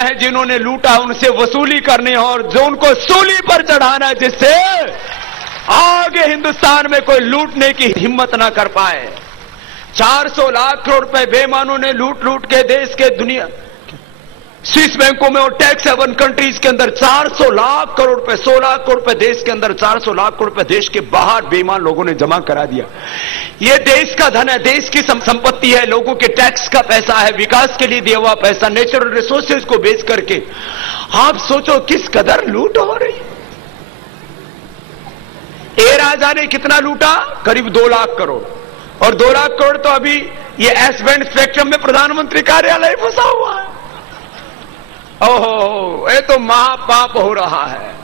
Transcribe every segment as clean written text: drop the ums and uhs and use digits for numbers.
है जिन्होंने लूटा उनसे वसूली करनी है और जो उनको सूली पर चढ़ाना है, जिससे आगे हिंदुस्तान में कोई लूटने की हिम्मत ना कर पाए। 400 लाख करोड़ रुपए बेईमानों ने लूट लूट के देश के दुनिया स्विस बैंकों में और टैक्स हेवन कंट्रीज के अंदर 400 लाख करोड़ रुपए, 100 लाख करोड़ रुपए देश के अंदर, 400 लाख करोड़ रुपए देश के बाहर बेईमान लोगों ने जमा करा दिया। ये देश का धन है, देश की संपत्ति है, लोगों के टैक्स का पैसा है, विकास के लिए दिया हुआ पैसा, नेचुरल रिसोर्सेज को बेच करके आप सोचो किस कदर लूट हो रही। ए राजा ने कितना लूटा? करीब 2 लाख करोड़, और 2 लाख करोड़ तो अभी ये एस बैंड स्पेक्ट्रम में प्रधानमंत्री कार्यालय फंसा हुआ है। ओहो, ये तो महापाप हो रहा है।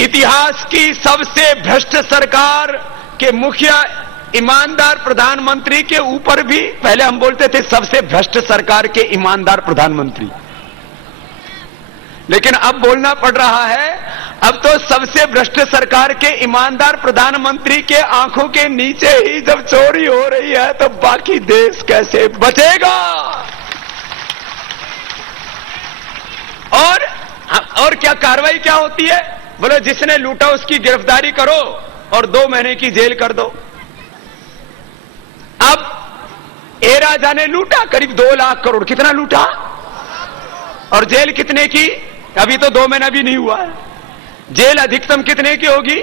इतिहास की सबसे भ्रष्ट सरकार के मुखिया ईमानदार प्रधानमंत्री के ऊपर भी पहले हम बोलते थे सबसे भ्रष्ट सरकार के ईमानदार प्रधानमंत्री, लेकिन अब बोलना पड़ रहा है अब तो सबसे भ्रष्ट सरकार के ईमानदार प्रधानमंत्री के आंखों के नीचे ही जब चोरी हो रही है तो बाकी देश कैसे बचेगा। और क्या कार्रवाई क्या होती है? बोले जिसने लूटा उसकी गिरफ्तारी करो और 2 महीने की जेल कर दो। अब ए राजा ने लूटा करीब 2 लाख करोड़, कितना लूटा और जेल कितने की? अभी तो 2 महीना भी नहीं हुआ है। जेल अधिकतम कितने की होगी?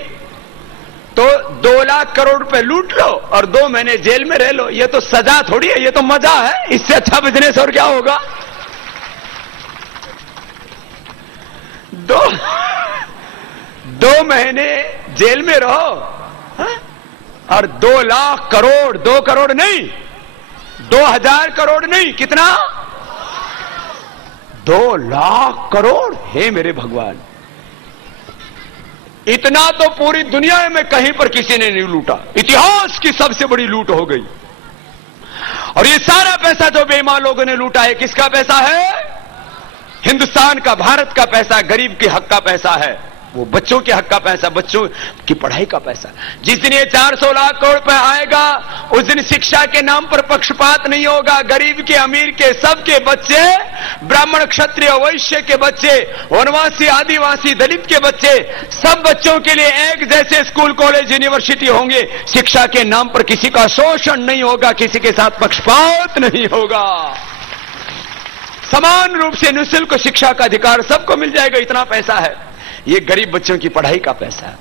तो 2 लाख करोड़ रुपए लूट लो और 2 महीने जेल में रह लो। ये तो सजा थोड़ी है, ये तो मजा है। इससे अच्छा बिजनेस और क्या होगा? 2 महीने जेल में रहो और 2 लाख करोड़, 2 करोड़ नहीं, 2000 करोड़ नहीं, कितना? 2 लाख करोड़। हे मेरे भगवान, इतना तो पूरी दुनिया में कहीं पर किसी ने नहीं लूटा। इतिहास की सबसे बड़ी लूट हो गई। और ये सारा पैसा जो बेईमान लोगों ने लूटा है, किसका पैसा है? हिंदुस्तान का, भारत का पैसा, गरीब के हक का पैसा है, वो बच्चों के हक का पैसा, बच्चों की पढ़ाई का पैसा। जिस दिन ये 400 लाख करोड़ रुपए आएगा उस दिन शिक्षा के नाम पर पक्षपात नहीं होगा। गरीब के, अमीर के, सबके बच्चे, ब्राह्मण, क्षत्रिय, वैश्य के बच्चे, वनवासी, आदिवासी, दलित के बच्चे, सब बच्चों के लिए एक जैसे स्कूल, कॉलेज, यूनिवर्सिटी होंगे। शिक्षा के नाम पर किसी का शोषण नहीं होगा, किसी के साथ पक्षपात नहीं होगा। समान रूप से निःशुल्क शिक्षा का अधिकार सबको मिल जाएगा। इतना पैसा है। ये गरीब बच्चों की पढ़ाई का पैसा है,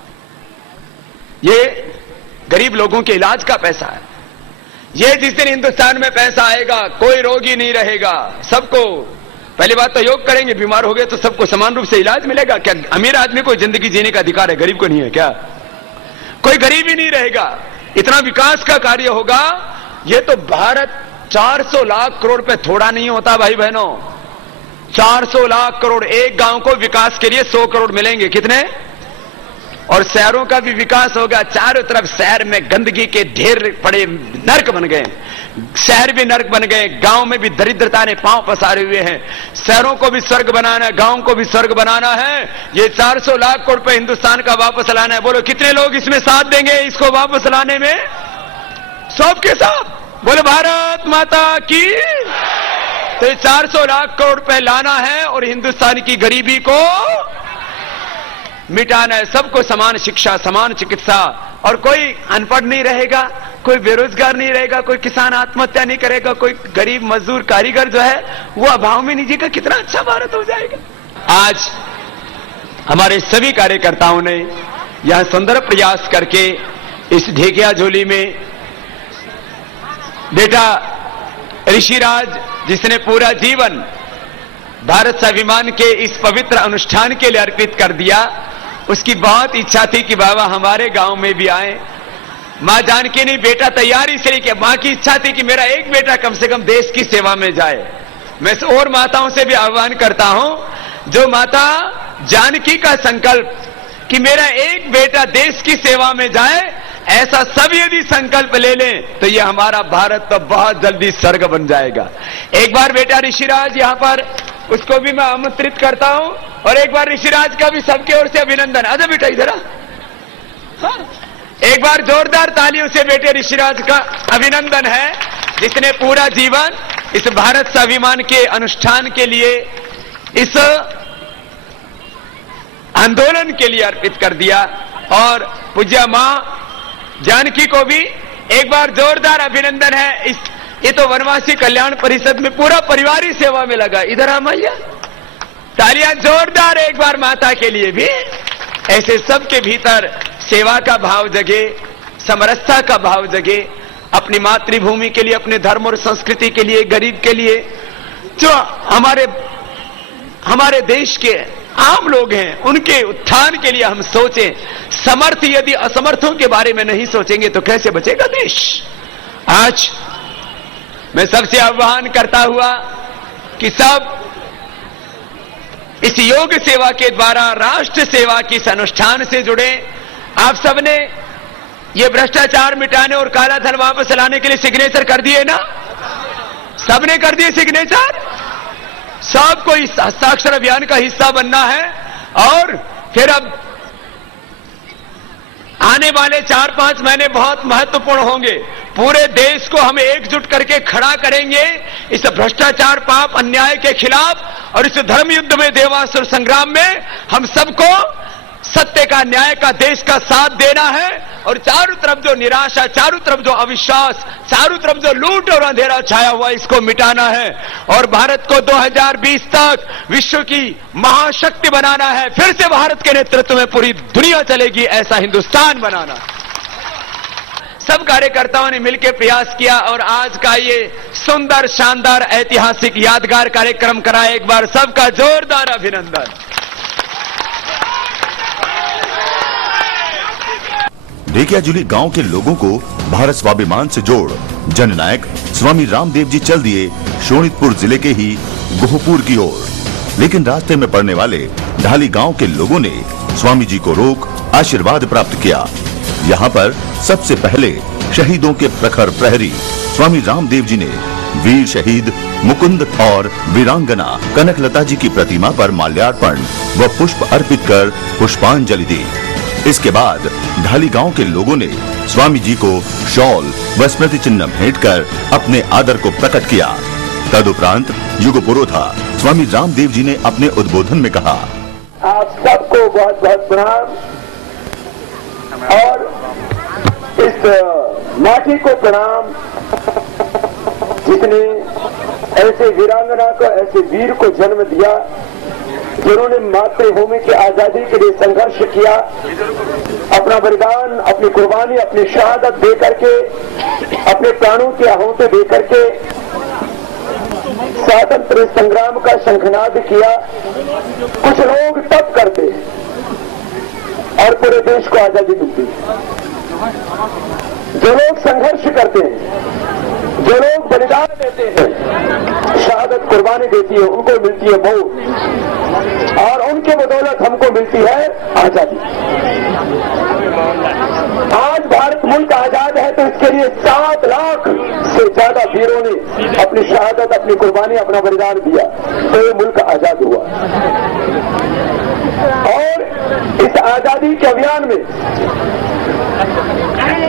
ये गरीब लोगों के इलाज का पैसा है। ये जिस दिन हिंदुस्तान में पैसा आएगा कोई रोगी नहीं रहेगा। सबको, पहली बात तो योग करेंगे, बीमार हो गए तो सबको समान रूप से इलाज मिलेगा। क्या अमीर आदमी को जिंदगी जीने का अधिकार है, गरीब को नहीं है क्या? कोई गरीब ही नहीं रहेगा। इतना विकास का कार्य होगा। ये तो भारत 400 लाख करोड़ पे थोड़ा नहीं होता भाई बहनों। 400 लाख करोड़, एक गांव को विकास के लिए 100 करोड़ मिलेंगे। कितने? और शहरों का भी विकास होगा। चारों तरफ शहर में गंदगी के ढेर पड़े, नर्क बन गए, शहर भी नर्क बन गए। गांव में भी दरिद्रता ने पांव पसारे हुए हैं। शहरों को भी स्वर्ग बनाना है, गांव को भी स्वर्ग बनाना है। ये 400 लाख करोड़ पे हिंदुस्तान का वापस लाना है। बोलो कितने लोग इसमें साथ देंगे इसको वापस लाने में? सबके साथ बोले भारत माता की। तो ये 400 लाख करोड़ रुपए लाना है और हिंदुस्तान की गरीबी को मिटाना है। सबको समान शिक्षा, समान चिकित्सा, और कोई अनपढ़ नहीं रहेगा, कोई बेरोजगार नहीं रहेगा, कोई किसान आत्महत्या नहीं करेगा, कोई गरीब मजदूर कारीगर जो है वो अभाव में नहीं जीगा। कितना अच्छा भारत हो जाएगा। आज हमारे सभी कार्यकर्ताओं ने यह सुंदर प्रयास करके इस ढेकिया झोली में बेटा ऋषिराज, जिसने पूरा जीवन भारत स्वाभिमान के इस पवित्र अनुष्ठान के लिए अर्पित कर दिया, उसकी बहुत इच्छा थी कि बाबा हमारे गांव में भी आए। मां जानकी ने बेटा तैयारी से किया, मां की इच्छा थी कि मेरा एक बेटा कम से कम देश की सेवा में जाए। मैं और माताओं से भी आह्वान करता हूं, जो माता जानकी का संकल्प कि मेरा एक बेटा देश की सेवा में जाए, ऐसा सब यदि संकल्प ले लें तो ये हमारा भारत तो बहुत जल्दी स्वर्ग बन जाएगा। एक बार बेटा ऋषिराज यहां पर, उसको भी मैं आमंत्रित करता हूं, और एक बार ऋषिराज का भी सबकी ओर से अभिनंदन। आजा बेटा इधर आ। हाँ, एक बार जोरदार तालियों से बेटे ऋषिराज का अभिनंदन है, जिसने पूरा जीवन इस भारत स्वाभिमान के अनुष्ठान के लिए इस आंदोलन के लिए अर्पित कर दिया। और पूज्य मां जानकी को भी एक बार जोरदार अभिनंदन है। ये तो वनवासी कल्याण परिषद में पूरा परिवार ही सेवा में लगा। इधर आ मैया, तालियां जोरदार एक बार माता के लिए भी। ऐसे सबके भीतर सेवा का भाव जगे, समरसता का भाव जगे, अपनी मातृभूमि के लिए, अपने धर्म और संस्कृति के लिए, गरीब के लिए, जो हमारे देश के आम लोग हैं, उनके उत्थान के लिए हम सोचें। समर्थ यदि असमर्थों के बारे में नहीं सोचेंगे तो कैसे बचेगा देश। आज मैं सबसे आह्वान करता हुआ कि सब इस योग सेवा के द्वारा राष्ट्र सेवा के इस अनुष्ठान से जुड़े। आप सबने ये भ्रष्टाचार मिटाने और काला धन वापस लाने के लिए सिग्नेचर कर दिए ना? सबने कर दिए सिग्नेचर। सबको इस हस्ताक्षर अभियान का हिस्सा बनना है। और फिर अब आने वाले 4-5 महीने बहुत महत्वपूर्ण होंगे। पूरे देश को हम एकजुट करके खड़ा करेंगे इस भ्रष्टाचार, पाप, अन्याय के खिलाफ। और इस धर्म युद्ध में, देवासुर संग्राम में हम सबको सत्य का, न्याय का, देश का साथ देना है। और चारों तरफ जो निराशा, चारों तरफ जो अविश्वास, चारों तरफ जो लूट और अंधेरा छाया हुआ, इसको मिटाना है। और भारत को 2020 तक विश्व की महाशक्ति बनाना है। फिर से भारत के नेतृत्व में पूरी दुनिया चलेगी, ऐसा हिंदुस्तान बनाना। सब कार्यकर्ताओं ने मिलकर प्रयास किया और आज का ये सुंदर, शानदार, ऐतिहासिक, यादगार कार्यक्रम कराया। एक बार सबका जोरदार अभिनंदन। ढेकियाजुली गांव के लोगों को भारत स्वाभिमान से जोड़ जननायक स्वामी रामदेव जी चल दिए शोणितपुर जिले के ही गोहपुर की ओर। लेकिन रास्ते में पड़ने वाले ढाली गांव के लोगों ने स्वामी जी को रोक आशीर्वाद प्राप्त किया। यहाँ पर सबसे पहले शहीदों के प्रखर प्रहरी स्वामी रामदेव जी ने वीर शहीद मुकुंद और वीरांगना कनकलता जी की प्रतिमा पर माल्यार्पण व पुष्प अर्पित कर पुष्पांजलि दी। इसके बाद ढाली गांव के लोगों ने स्वामी जी को शॉल व स्मृति चिन्ह भेंट कर अपने आदर को प्रकट किया। तदुपरांत युग पुरोधा स्वामी रामदेव जी ने अपने उद्बोधन में कहा, आप सबको बहुत बहुत प्रणाम। और इस माटी को प्रणाम जिसने ऐसे वीरांगना को, ऐसे वीर को जन्म दिया, जिन्होंने मातृभूमि की आजादी के लिए संघर्ष किया, अपना बलिदान, अपनी कुर्बानी, अपनी शहादत दे करके, अपने प्राणों की आहुति दे करके स्वातंत्र संग्राम का शंखनाद किया। कुछ लोग तप करते और पूरे देश को आजादी मिलती। जो लोग संघर्ष करते हैं, जो लोग बलिदान देते हैं, शहादत कुर्बानी देती है, उनको मिलती है मौत और उनके बदौलत हमको मिलती है आजादी। आज भारत मुल्क आजाद है तो इसके लिए 7 लाख से ज्यादा वीरों ने अपनी शहादत, अपनी कुर्बानी, अपना बलिदान दिया तो ये मुल्क आजाद हुआ। और इस आजादी के अभियान में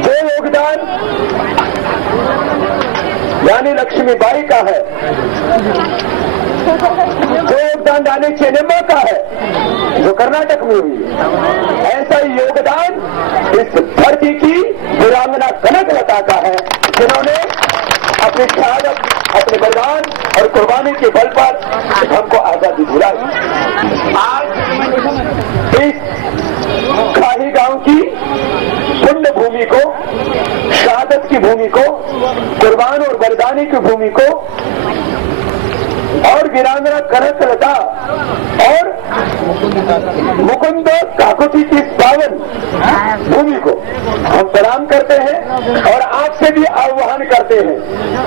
जो योगदान यानी लक्ष्मीबाई का है, जो योगदान रानी चेन्नम्मा का है जो कर्नाटक में हुई, ऐसा ही योगदान इस धरती की वीरांगना कनकलता का है, जिन्होंने अपनी शहादत, अपने बलिदान और कुर्बानी के बल पर हमको आजादी दिलाई। आज इस खाही गांव की पुण्य भूमि को, शहादत की भूमि को, कुर्बान और बलिदानी की भूमि को और वीरांगना कनकलता और मुकुंद काकुती की पावन भूमि को हम प्रणाम करते हैं और आपसे भी आह्वान करते हैं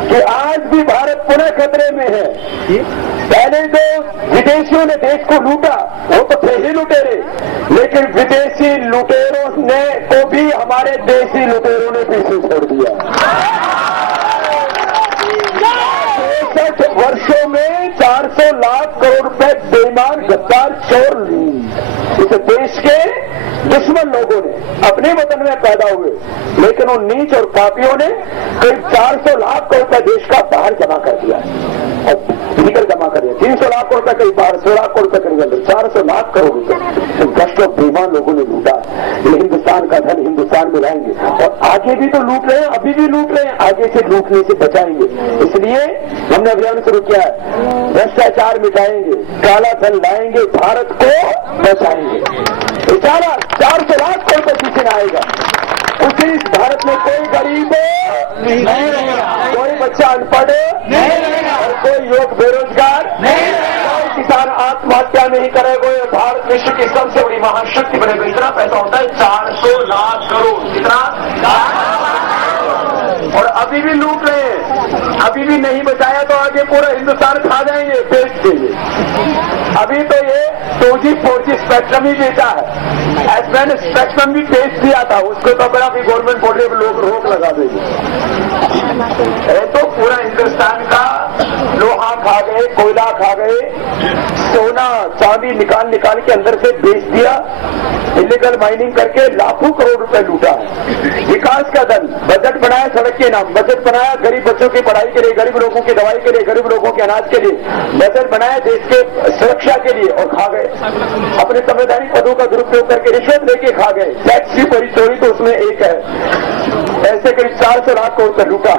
कि आज भी भारत पुनः खतरे में है। पहले जो विदेशियों ने देश को लूटा वो तो थे ही लुटेरे, लेकिन विदेशी लुटेरों ने को भी हमारे देशी लुटेरों ने पीछे छोड़ दिया। 60 वर्षों में 400 लाख करोड़ रुपए बेईमान गद्दार चोर इस देश के दुश्मन लोगों ने अपने वतन में पैदा हुए, लेकिन उन नीच और पापियों ने करीब 400 लाख करोड़ रुपए देश का बाहर जमा कर दिया और भीतर जमा कर दिया। 300 लाख करोड़ करीब 1200 लाख करोड़ करीब 400 लाख करोड़ रुपए भ्रष्ट और बेईमान लोगों ने लूटा। ये हिंदुस्तान का धन हिंदुस्तान में लाएंगे और आगे भी तो लूट रहे हैं, अभी भी लूट रहे हैं, आगे से लूटने से बचाएंगे। इसलिए हमने अभियान शुरू किया है, भ्रष्टाचार मिटाएंगे, काला धन लाएंगे, भारत को बचाएंगे। बेचारा 400 लाख करोड़ का किसी न आएगा, उसी इस भारत में कोई गरीब नहीं रहेगा, कोई बच्चा अनपढ़ नहीं रहेगा और कोई युवक बेरोजगार नहीं रहेगा, कोई किसान आत्महत्या नहीं करेगा। ये भारत विश्व की सबसे बड़ी महाशक्ति बनेगा। इतना पैसा होता है 400 लाख करोड़, कितना? और अभी भी लूट रहे हैं, अभी भी नहीं बचाया तो आगे पूरा हिंदुस्तान खा जाएंगे, बेच देंगे। अभी तो ये 2G 4G स्पेक्ट्रम ही बेचा है, एसमैन स्पेक्ट्रम भी बेच दिया था, उसको तो बड़ा भी गवर्नमेंट बोल रही है लोग रोक लगा देंगे। तो पूरा हिंदुस्तान का लोहा खा गए, कोयला खा गए, सोना चांदी निकाल के अंदर से बेच दिया, इलीगल माइनिंग करके लाखों करोड़ रुपए लूटा है। विकास का धन, बजट बनाया सड़क के नाम, बजट बनाया गरीब बच्चों की पढ़ाई के लिए, गरीब लोगों की दवाई के लिए, गरीब लोगों के अनाज के लिए, बजट बनाया देश के सुरक्षा के लिए और खा गए। अपने संवैधानिक पदों का दुरुपयोग करके रिश्वत लेके खा गए। टैक्स की बड़ी चोरी तो उसमें एक है, ऐसे करीब 400 लाख करोड़ रुपए लूटा,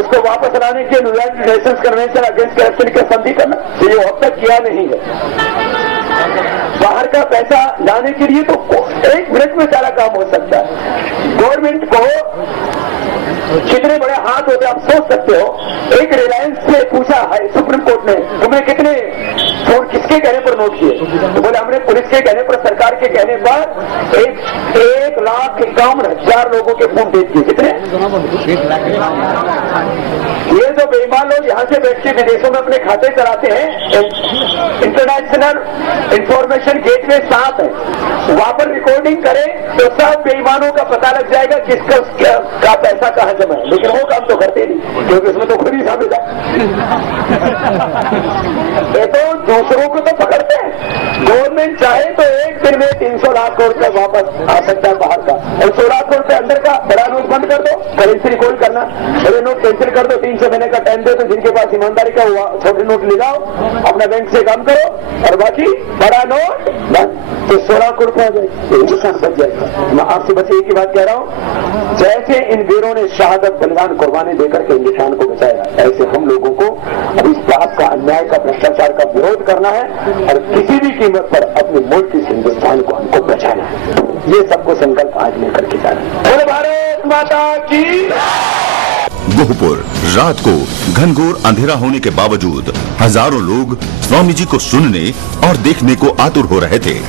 उसको वापस लाने के United Nations convention against corruption की संधि करना, तो ये अब तक किया नहीं है। बाहर का पैसा लाने के लिए तो 1 मिनट में सारा काम हो सकता है। गवर्नमेंट को कितने बड़े हाथ होते आप सोच सकते हो। एक रिलायंस से पूछा है सुप्रीम कोर्ट ने, तुम्हें कितने फोन किसके कहने पर नोट किए? तो बोले हमने पुलिस के कहने पर, सरकार के कहने पर 1,51,000 लोगों के फोन भेज दिए। कितने? ये जो बेईमान लोग यहाँ से बैठ के विदेशों में अपने खाते चलाते हैं, इंटरनेशनल इंफॉर्मेशन गेटवे 7 है, वहां पर रिकॉर्डिंग करें तो सब बेईमानों का पता लग जाएगा किसका का पैसा कहाँ जमा है। लेकिन वो काम तो करते नहीं, क्योंकि उसमें तो खुद ही शामिल है। ये तो दूसरों को तो पकड़ते हैं। गवर्नमेंट चाहे तो एक दिन में 300 लाख करोड़ रुपए वापस आ सकता है बाहर का, और 100 लाख करोड़ रुपए अंदर का बड़ा नोट बंद कर दो, करेंसी रिकॉर्ड करना, बड़े नोट कैंसिल कर दो, 300 महीने का टाइम दे दो, जिनके पास ईमानदारी का छोटे नोट ले जाओ, अपना बैंक से काम करो, और बाकी बड़ा नोट बंद, तो 100 लाख करोड़ रुपए आ जाएगा, हिंदुस्तान बच जाएगा। मैं आपसे बस एक ही बात कह रहा हूँ, जैसे इन वीरों ने शहादत बलिदान कुर्बानी देकर के हिंदुस्तान को बचाया, ऐसे हम लोगों को अब इस बात का, अन्याय का, भ्रष्टाचार का विरोध करना है और किसी भी कीमत पर अपने मुल्क इस हिंदुस्तान को हमको बचाना है। ये सबको संकल्प आज लेकर के जाना है। बोलो भारत माता की। गोहपुर रात को घनघोर अंधेरा होने के बावजूद हजारों लोग स्वामी जी को सुनने और देखने को आतुर हो रहे थे।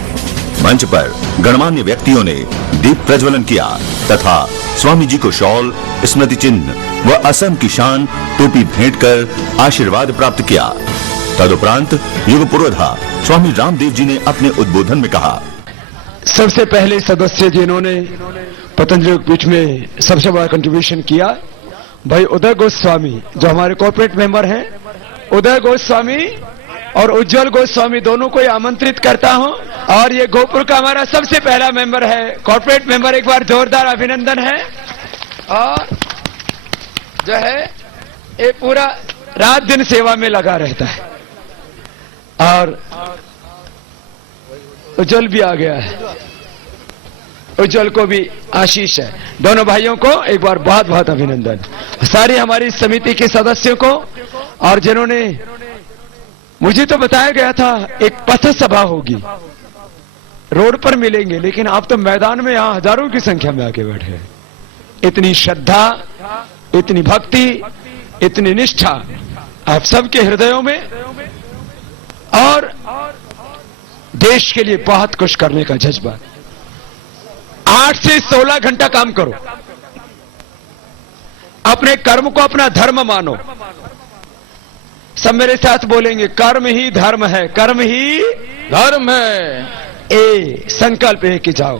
मंच पर गणमान्य व्यक्तियों ने दीप प्रज्वलन किया तथा स्वामी जी को शॉल, स्मृति चिन्ह व असम की शान टोपी भेंट कर आशीर्वाद प्राप्त किया। तदुपरांत युग पुरोधा स्वामी रामदेव जी ने अपने उद्बोधन में कहा, सबसे पहले सदस्य जिन्होंने पतंजलि पीठ में सबसे बड़ा कंट्रीब्यूशन किया, भाई उदय गोस्वामी जो हमारे कॉर्पोरेट मेंबर हैं, उदय गोस्वामी और उज्जवल गोस्वामी दोनों को आमंत्रित करता हूं। और ये गोहपुर का हमारा सबसे पहला मेंबर है, कॉर्पोरेट मेंबर, एक बार जोरदार अभिनंदन है। और जो है ये पूरा रात दिन सेवा में लगा रहता है। और उज्जवल भी आ गया है, उज्जवल को भी आशीष है। दोनों भाइयों को एक बार बहुत बहुत अभिनंदन। सारी हमारी समिति के सदस्यों को, और जिन्होंने, मुझे तो बताया गया था एक पथ सभा होगी, रोड पर मिलेंगे, लेकिन आप तो मैदान में यहां हजारों की संख्या में आके बैठे हैं। इतनी श्रद्धा, इतनी भक्ति, इतनी निष्ठा आप सबके हृदयों में, और देश के लिए बहुत कुछ करने का जज्बा। 8 से 16 घंटा काम करो, अपने कर्म को अपना धर्म मानो। सब मेरे साथ बोलेंगे, कर्म ही धर्म है, कर्म ही धर्म है। संकल्प है कि जाओ।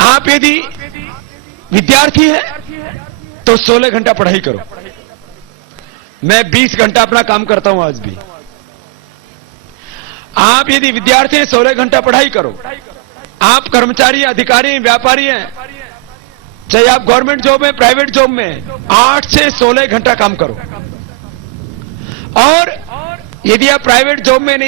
आप यदि विद्यार्थी है तो 16 घंटा पढ़ाई करो। मैं 20 घंटा अपना काम करता हूं आज भी। आप यदि विद्यार्थी हैं 16 घंटा पढ़ाई करो। आप कर्मचारी, अधिकारी, व्यापारी हैं, चाहे आप गवर्नमेंट जॉब में, प्राइवेट जॉब में, 8 से 16 घंटा काम करो। और यदि आप प्राइवेट जॉब में नहीं